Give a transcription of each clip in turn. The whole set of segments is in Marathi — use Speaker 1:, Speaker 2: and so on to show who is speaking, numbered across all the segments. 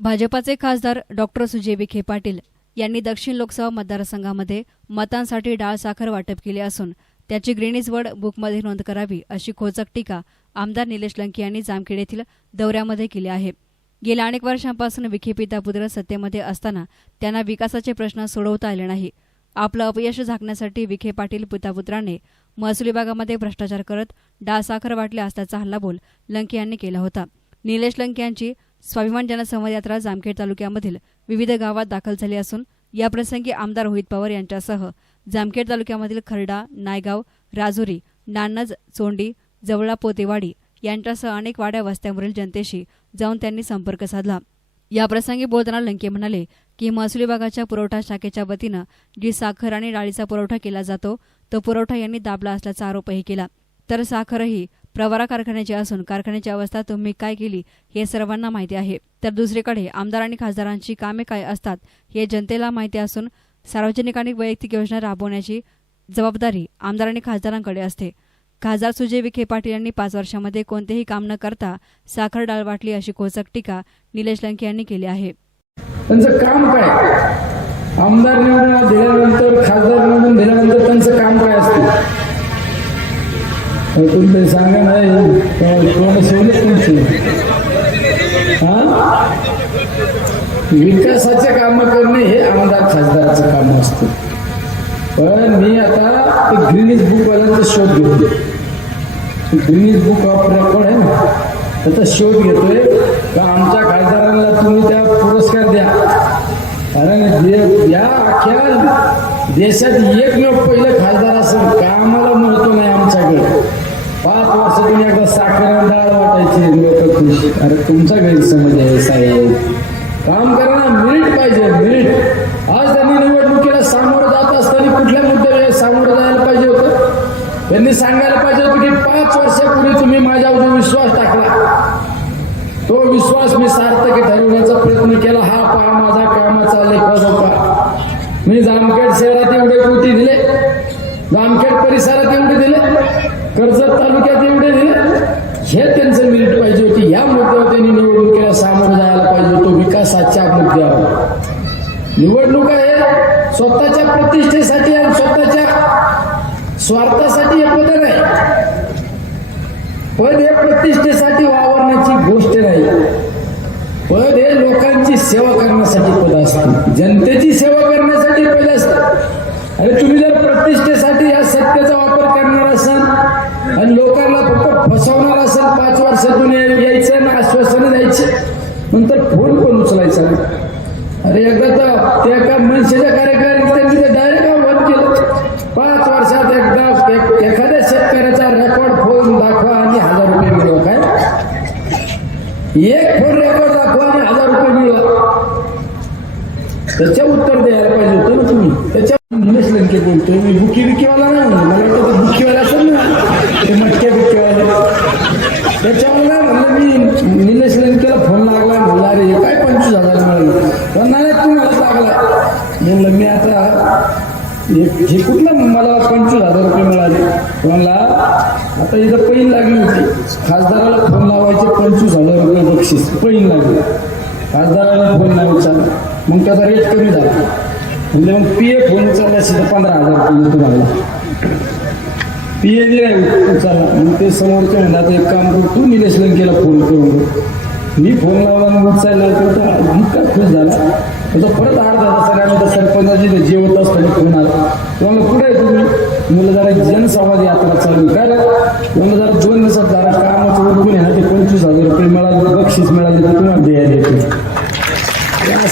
Speaker 1: भाजपाचे खासदार डॉक्टर सुजय विखे पाटील यांनी दक्षिण लोकसभा मतदारसंघामध्ये मतांसाठी डाळ साखर वाटप केले असून त्याची ग्रीनिज वर्ड बुकमध्ये नोंद करावी अशी खोचक टीका आमदार निलेश लंके यांनी जामखेड येथील दौऱ्यामध्ये केली आहे. गेल्या अनेक वर्षांपासून विखे पिता पुत्र सत्तेमध्ये असताना त्यांना विकासाचे प्रश्न सोडवता आले नाही. आपलं अपयश झाकण्यासाठी विखे पाटील पितापुत्राने महसूल विभागामध्ये भ्रष्टाचार करत डाळ साखर वाटले असल्याचा हल्लाबोल लंके यांनी केला होता. निलेश लंके यांची स्वाभिमान जनसंवाद यात्रा जामखेड तालुक्यामधील विविध गावात दाखल झाली असून याप्रसंगी आमदार रोहित पवार यांच्यासह जामखेड तालुक्यामधील खर्डा नायगाव राजुरी नान्नज चोंडी जवळा पोतेवाडी यांच्यासह अनेक वाड्या वस्त्यांवरील जनतेशी जाऊन त्यांनी संपर्क साधला. याप्रसंगी बोलताना लंके म्हणाले की महसूल विभागाच्या पुरवठा शाखेच्या वतीनं जी साखर आणि डाळीचा पुरवठा केला जातो तो पुरवठा यांनी दाबला असल्याचा आरोपही केला. तर साखरही प्रवारा कारखान्याची असून कारखान्याची अवस्था तुम्ही काय केली हे सर्वांना माहिती आहे. तर दुसरीकडे आमदार आणि खासदारांची कामे काय असतात हे जनतेला माहिती असून सार्वजनिक आणि वैयक्तिक योजना राबवण्याची जबाबदारी आमदार आणि खासदारांकडे असते. खासदार सुजय विखे पाटील यांनी पाच वर्षामध्ये कोणतेही काम न करता साखर डाळ वाटली अशी कोचक टीका निलेश लंके यांनी केली आहे.
Speaker 2: त्यांचं काम काय? आमदार निवडून दिल्यानंतर खासदार निवडून दिल्यानंतर त्यांचं काम काय असतं तुम्ही सांगा नाही कोण सोडले तुमची हा विकासाचे काम करणे हे आमदार खासदाराचं काम असतं. पण मी आता ते बुक वाल्यांचा शोध घेतोय. ग्रीनिज बुक ऑफ रेकॉर्ड आहे ना? त्याचा शोध घेतोय. का आमच्या खासदारांना तुम्ही त्या पुरस्कार द्या. कारण या अख्या देशात एकमेव पहिलं खासदार असेल कामाला महत्त्व नाही आमच्याकडे. पाच वर्ष तुम्ही एकदा साखर डाळ वाटायची. लोक अरे तुमचा गैरसमज आहे साहेब काम करणं मिनिट पाहिजे मिनिट आज त्यांनी निवडणुकीला सामोरं जात असताना कुठल्या मुद्द्यावर सामोरं जायला पाहिजे होतं त्यांनी सांगायला पाहिजे होतं की पाच वर्षापूर्वी तुम्ही माझ्यावर जो विश्वास टाकला तो विश्वास मी सार्थक ठरवण्याचा प्रयत्न केला. हा पहा माझा कामाचा लेखाजोखा मी जामखेड शहरात एवढे कोटी दिले जामखेड परिसरात एवढे दिले कर्जत तालुक्यात एवढे दिले. हे त्यांचं मिरिट पाहिजे होती. या मुद्द्यावर त्यांनी निवडणुकीला सामोरं जायला पाहिजे होतो. विकासाच्या मुद्द्यावर. निवडणूक आहे. स्वतःच्या प्रतिष्ठेसाठी आणि स्वतःच्या स्वार्थासाठी हे पद नाही. पद हे प्रतिष्ठेसाठी वावरण्याची गोष्ट नाही. पद हे लोकांची सेवा करण्यासाठी पद असते. जनतेची सेवा करण्यासाठी पद असत. आणि तुम्ही जर प्रतिष्ठेसाठी या सत्तेचा वापर करणार असाल आणि लोकांना फक्त फसवणार असाल पाच वर्षातून यायचं आणि आश्वासन द्यायचे नंतर फोन पण उचलायचा अरे एकदा तर त्या एका मनसेच्या कार्यक्रम त्यांनी ते डायरेक्ट बंद केलं पाच वर्षात एकदा एक- एखाद्या शेतकऱ्याचा रेकॉर्ड फोन दाखवा आणि हजार रुपये मिळवा काय एक फोन रेकॉर्ड दाखवा आणि हजार रुपये मिळवा त्याच्या उत्तर द्यायला पाहिजे होतं ना तुम्ही. त्याच्या निलेश लंके बोलतोय मी बुकी बिकीवाला नाही म्हणलं. मला वाटतं ते बुकीवाला असेल ना. ते मटक्या बिक्कीवाले त्याच्यावर काय म्हणलं मी निलेश लंकेला फोन लागला. म्हणला अरे काय पंचवीस हजार मिळाले? पण नाही तुम्हाला लागला. म्हणलं मी आता हे हे कुठलं? मला पंचवीस हजार रुपये मिळाले. म्हणला आता इथं पैन लागली होती. खासदाराला फोन लावायचे पंचवीस हजार रुपये बक्षीस. पैन लागली. खासदाराला फोन लावायचा. मग त्याचा रेट कमी झाला. म्हणजे मग पी ए फोन उचलला असेल तर पंधरा हजार रुपये तुम्हाला पी ए दिलाय उचलला मग ते समोरचे म्हणला एक काम करू तू निलेश लंकेला फोन करून मी फोन लावला मग उचलला तर इतका खुश झाला. त्याचा परत अर्धा तासानंतर सरपंचाची ते जेवत असताना फोन आला. तुम्हाला कुठे आहे तुम्ही? मुलं जरा जनसंवाद यात्रा चालू काय रे? म्हणलं जरा दोन दिवसात जरा कामाचं उरकून आहे ना ते पंचवीस हजार रुपये मिळाले बक्षीस मिळाले तर तुम्हाला द्यायला येते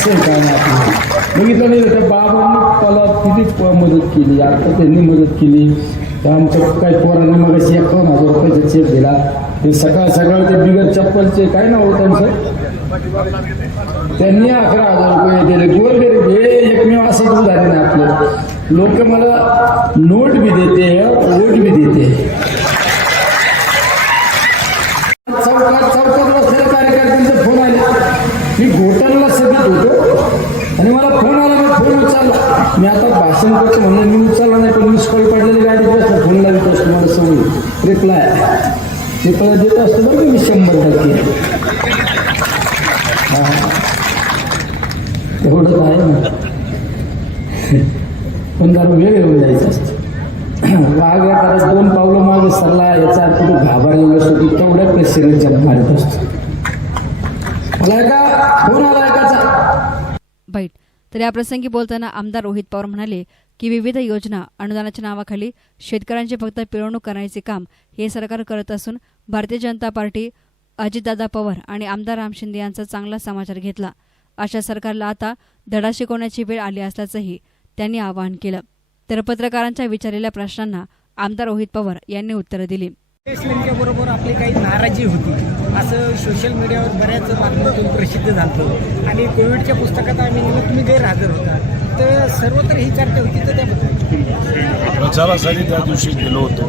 Speaker 2: हे असं नाही. बघितलं नाही त्या बाबांनी त्याला किती मदत केली आता त्यांनी मदत केली. तर आमच्या काही पोरांना मग एकावन्न हजार रुपयाचा चेक दिला. ते सकाळ सकाळ ते बिगर चप्पलचे काय नाव होतं त्यांचं? त्यांनी अकरा हजार रुपये दिले. गोरगरीब हे एकमेव असं उदाहरण ना आपलं. लोक मला नोट बी देते वोट बी देते चौकात चौकात बसलेल्या कार्यकर्त्यांचे फोन आले मी घोटाळला सगळ्यात होतो आणि मला फोन आला मी फोन उचलला. मी आता भाषण करतो म्हणून मी उचलला नाही पण मिस कॉल पडलेली गाडी बसतो फोन लावित असतो मला सवय रिप्लाय रिप्लाय देत असतो बरं मी शंभर टक्के. हा. आहे ना. पण जरा वेळ येऊन जायचं असतं. वाघ एखादा दोन पावलं माग सरला याचा अर्थ तो घाबरलेला असतो की तेवढ्या प्रेशर जप मारत असतो. मला एका फोन आला एकाचा
Speaker 1: बाईट तर याप्रसंगी बोलताना आमदार रोहित पवार म्हणाले की विविध योजना अनुदानाच्या नावाखाली शेतकऱ्यांची फक्त पिळवणूक करण्याचे काम हे सरकार करत असून भारतीय जनता पार्टी अजितदादा पवार आणि आमदार राम शिंदे यांचा चांगला समाचार घेतला. अशा सरकारला आता धडा शिकवण्याची वेळ आली असल्याचंही त्यांनी आवाहन केलं. तर पत्रकारांच्या विचारलेल्या प्रश्नांना आमदार रोहित पवार यांनी उत्तरं दिली.
Speaker 3: बरोबर आपली काही नाराजी होती. असं सोशल मीडियावर बऱ्याच बातम्यातून प्रसिद्ध झालं आणि कोविडच्या पुस्तकात आम्ही नेलं तुम्ही गैरहजर होता. तर सर्वत्र ही चर्चा होती तर त्याबद्दल.
Speaker 4: प्रचारासाठी त्या दिवशी गेलो होतो.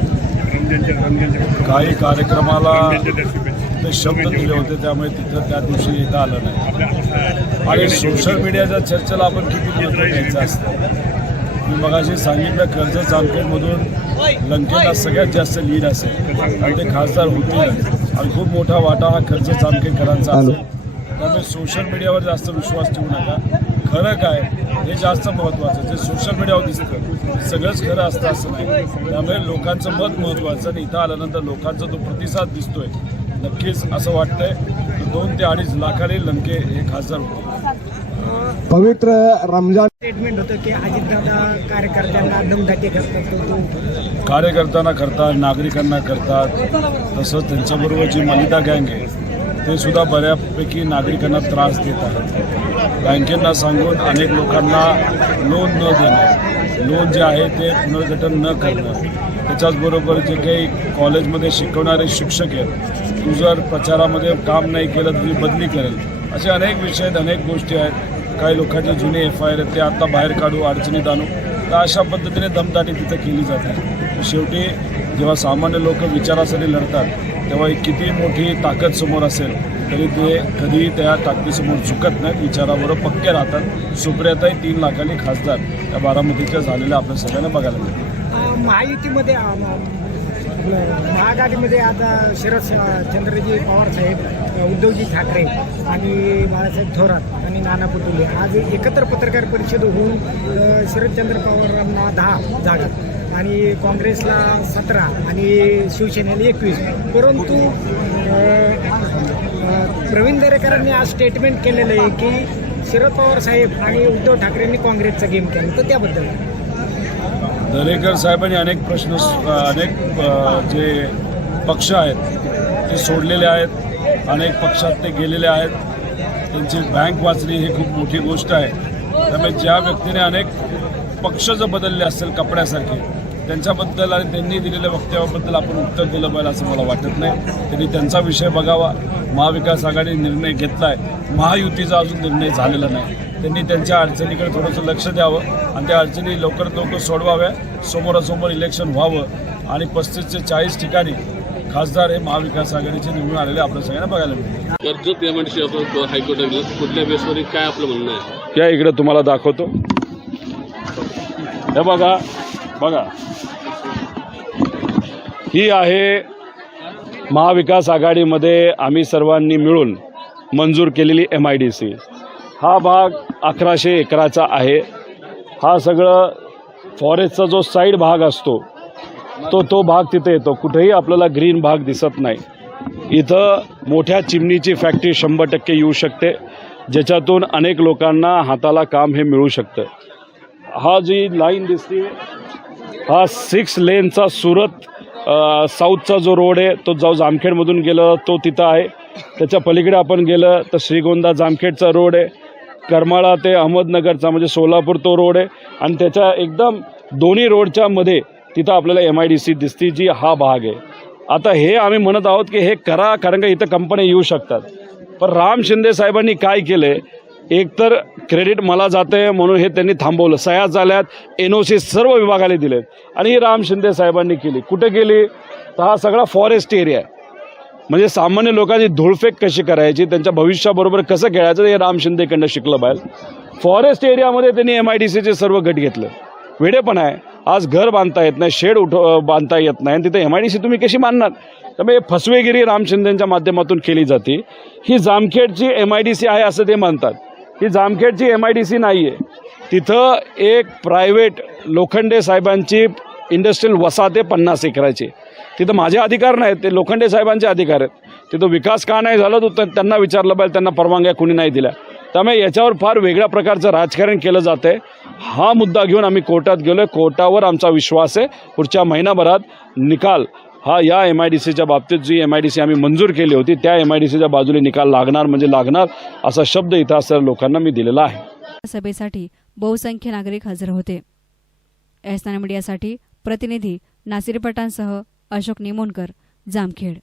Speaker 4: काही कार्यक्रमाला ते शब्द दिले होते त्यामुळे तिथं त्या दिवशी येता आलं नाही. आणि सोशल मीडियाच्या चर्चेला आपण किती महत्त्व द्यायचं असतं? मी मगाशी सांगितलं कर्ज जामखेडमधून लंकेला सगळ्यात जास्त लीड असेल. आणि ते खासदार होतील. आणि खूप मोठा वाटा हा कर्जत जामखेडकरांचा असेल. त्यामुळे सोशल मीडियावर जास्त विश्वास ठेवू नका. खरं काय हे जास्त महत्त्वाचं जे सोशल मीडियावर दिसतं सगळंच खरं असतं असं नाही. त्यामुळे लोकांचं मत महत्त्वाचं आणि इथं आल्यानंतर लोकांचा जो प्रतिसाद दिसतोय नक्कीच असं वाटतंय की दोन ते अडीच लाखाने लंके हे खासदार होते
Speaker 5: पवित्र रमजान
Speaker 3: स्टेटमेंट होतं की अजितदादा कार्यकर्त्यांना दमदाटी करतात.
Speaker 4: कार्यकर्त्यांना करतात नागरिकांना करतात. तसंच त्यांच्याबरोबर जी मलिदा गँग आहे ते सुद्धा बऱ्यापैकी नागरिकांना त्रास देत आहेत. बँकेंना सांगून अनेक लोकांना लोन न देणं लोन जे आहे ते पुनर्गठन न करणं त्याच्याचबरोबर जे काही कॉलेजमध्ये शिकवणारे शिक्षक आहेत तू जर प्रचारामध्ये काम नाही केलं तुझी बदली करेल. असे अनेक विषय आहेत अनेक गोष्टी आहेत. काही लोकांचे जुने एफ आय आर आहेत ते आता बाहेर काढू अडचणीत आणू. तर अशा पद्धतीने दमदाटी तिथं केली जाते. शेवटी जेव्हा सामान्य लोक विचारासाठी लढतात तेव्हा एक किती मोठी ताकद समोर असेल तरी ते कधीही त्या ताकदीसमोर चुकत नाहीत विचाराबरोबर पक्के राहतात. सुप्रियाताही तीन लाखांनी खासदार या बारामतीच्या झालेल्या आपल्या सगळ्यांना बघायला
Speaker 3: मिळतात महायुतीमध्ये आपलं महाआघाडीमध्ये आता शरद चंद्रजी पवार साहेब उद्धवजी ठाकरे आणि बाळासाहेब थोरात आणि नाना पटोले आज एकत्र पत्रकार परिषद होऊन शरदचंद्र पवारांना दहा जागा आणि काँग्रेसला सतरा आणि शिवसेनेला एकवीस. परंतु प्रवीण दरेकरांनी आज स्टेटमेंट केलेलं आहे की शरद पवार साहेब आणि उद्धव ठाकरेंनी काँग्रेसचा गेम केला. तर त्याबद्दल
Speaker 4: दरेकर साहेबांनी अनेक प्रश्न अनेक जे पक्ष आहेत ते सोडलेले आहेत. अनेक पक्षात ते गेलेले आहेत. त्यांची बँक वाचली ही खूप मोठी गोष्ट आहे. त्यामुळे ज्या व्यक्तीने अनेक पक्ष जर बदलले असतील कपड्यासारखे त्यांच्याबद्दल आणि त्यांनी दिलेल्या वक्तव्याबद्दल आपण उत्तर दिलं पाहिजे असं मला वाटत नाही. त्यांनी त्यांचा विषय बघावा. महाविकास आघाडी निर्णय घेतला आहे महायुतीचा अजून निर्णय झालेला नाही. त्यांनी त्यांच्या अडचणीकडे थोडंसं लक्ष द्यावं आणि त्या अडचणी लवकरात लवकर सोडवाव्या. समोरासमोर इलेक्शन व्हावं आणि पस्तीस ते चाळीस ठिकाणी खासदार हे महाविकास आघाडीचे निवडून आलेले आपल्या सगळ्यांना बघायला
Speaker 6: एमआयडीसी आपण हायकोर्टात गेलं कुठल्या बेसवर काय आपलं म्हणणं आहे?
Speaker 4: या इकडे तुम्हाला दाखवतो. हे बघा बघा. ही आहे महाविकास आघाडीमध्ये आम्ही सर्वांनी मिळून मंजूर केलेली एम आय डी सी हा भाग अकराशे एकराचा आहे. हा सगळं फॉरेस्टचा जो साईड भाग असतो तो तो भाग तिथे येतो. कुठेही आपल्याला ग्रीन भाग दिसत नाही. इथं मोठ्या चिमणीची फॅक्टरी शंभर टक्के येऊ शकते ज्याच्यातून अनेक लोकांना हाताला काम हे मिळू शकतं. हा जी लाईन दिसते हा सिक्स लेनचा सुरत साऊथचा जो रोड आहे तो जाऊ जामखेडमधून गेलं तो तिथं आहे. त्याच्या पलीकडे आपण गेलं तर श्रीगोंदा जामखेडचा रोड आहे. करमाळा ते अहमदनगरचा म्हणजे सोलापूर तो रोड आहे. आणि त्याच्या एकदम दोन्ही रोडच्या मध्ये तिथं आपल्याला एम आय डी सी दिसते जी हा भाग आहे. आता हे आम्ही म्हणत आहोत की हे करा कारण का इथं कंपन्या येऊ शकतात. पण राम शिंदे साहेबांनी काय केले एकतर क्रेडिट मला जाते म्हणून हे त्यांनी थांबवलं. सह्या झाल्यात एन ओ सी सर्व विभागाला दिलेत. आणि ही राम शिंदे साहेबांनी केली. कुठे केली तर हा सगळा फॉरेस्ट एरिया आहे. म्हणजे सामान्य लोकांची धूळफेक कशी करायची? त्यांच्या भविष्याबरोबर कसं खेळायचं? हे राम शिंदेकडनं शिकलं पाहिजे फॉरेस्ट एरियामध्ये त्यांनी एम आय डी सीचे सर्व गट घेतलं. वेडे पण आहे. आज घर बांधता येत नाही शेड उठ बांधता येत नाही. आणि तिथे एम आय डी सी तुम्ही कशी बांधणार त्यामुळे फसवेगिरी राम शिंदेच्या माध्यमातून केली जाते. ही जामखेडची एम आय डी सी आहे असं ते मानतात. ही जामखेडची एम आय डी सी नाही आहे तिथं एक प्रायव्हेट लोखंडे साहेबांची इंडस्ट्रीयल वसाहत आहे पन्नास एकराची. तिथं माझे अधिकार नाहीत ते लोखंडे साहेबांचे अधिकार आहेत. तिथं विकास का नाही झाला तर त्यांना विचारलं पाहिजे त्यांना परवानग्या कुणी नाही दिल्या. त्यामुळे याच्यावर फार वेगळ्या प्रकारचं राजकारण केलं जातं आहे. हा मुद्दा घेऊन आम्ही कोर्टात गेलो आहे कोर्टावर आमचा विश्वास आहे. पुढच्या महिनाभरात निकाल. हा या एम आय डी सीच्या बाबतीत जी एम आय डी सी आम्ही मंजूर केली होती त्या एम आय डी सीच्या बाजूने निकाल लागणार म्हणजे लागणार असा शब्द इथं असलेल्या लोकांना मी दिलेला आहे.
Speaker 1: सभेसाठी बहुसंख्य नागरिक हजर होते. एसनान मीडियासाठी प्रतिनिधी नासिर पटांसह अशोक निमोणकर जामखेड.